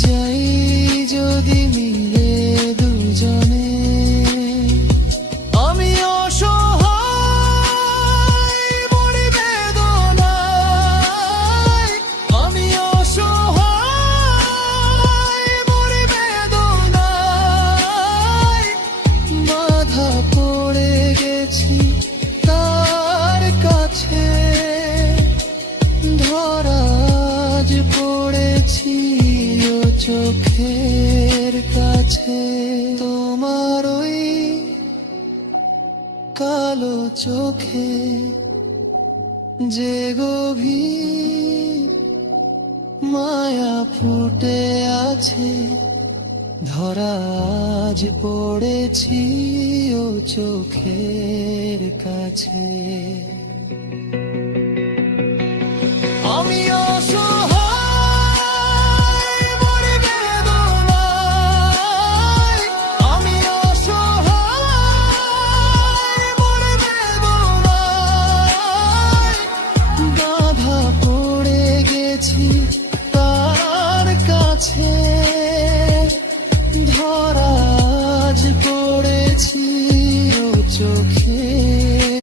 যাই যদি মিলে দুজনে, আমি অসহায় মরি বেদনায়, আমি অসহায় মরি বেদনায়, বাধা পড়ে গেছি তার কাছে, ধরাজ পড়েছি ও চোখের কাছে। তোমার ওই কালো চোখে যে গভীর মায়া ফুটে আছে, ধরাজ পড়েছি ও চোখের কাছে। আমি অসহায় মরি বেদনায়, আমি অসহায় মরি বেদনায়, বাধা পড়ে গেছি তার কাছে।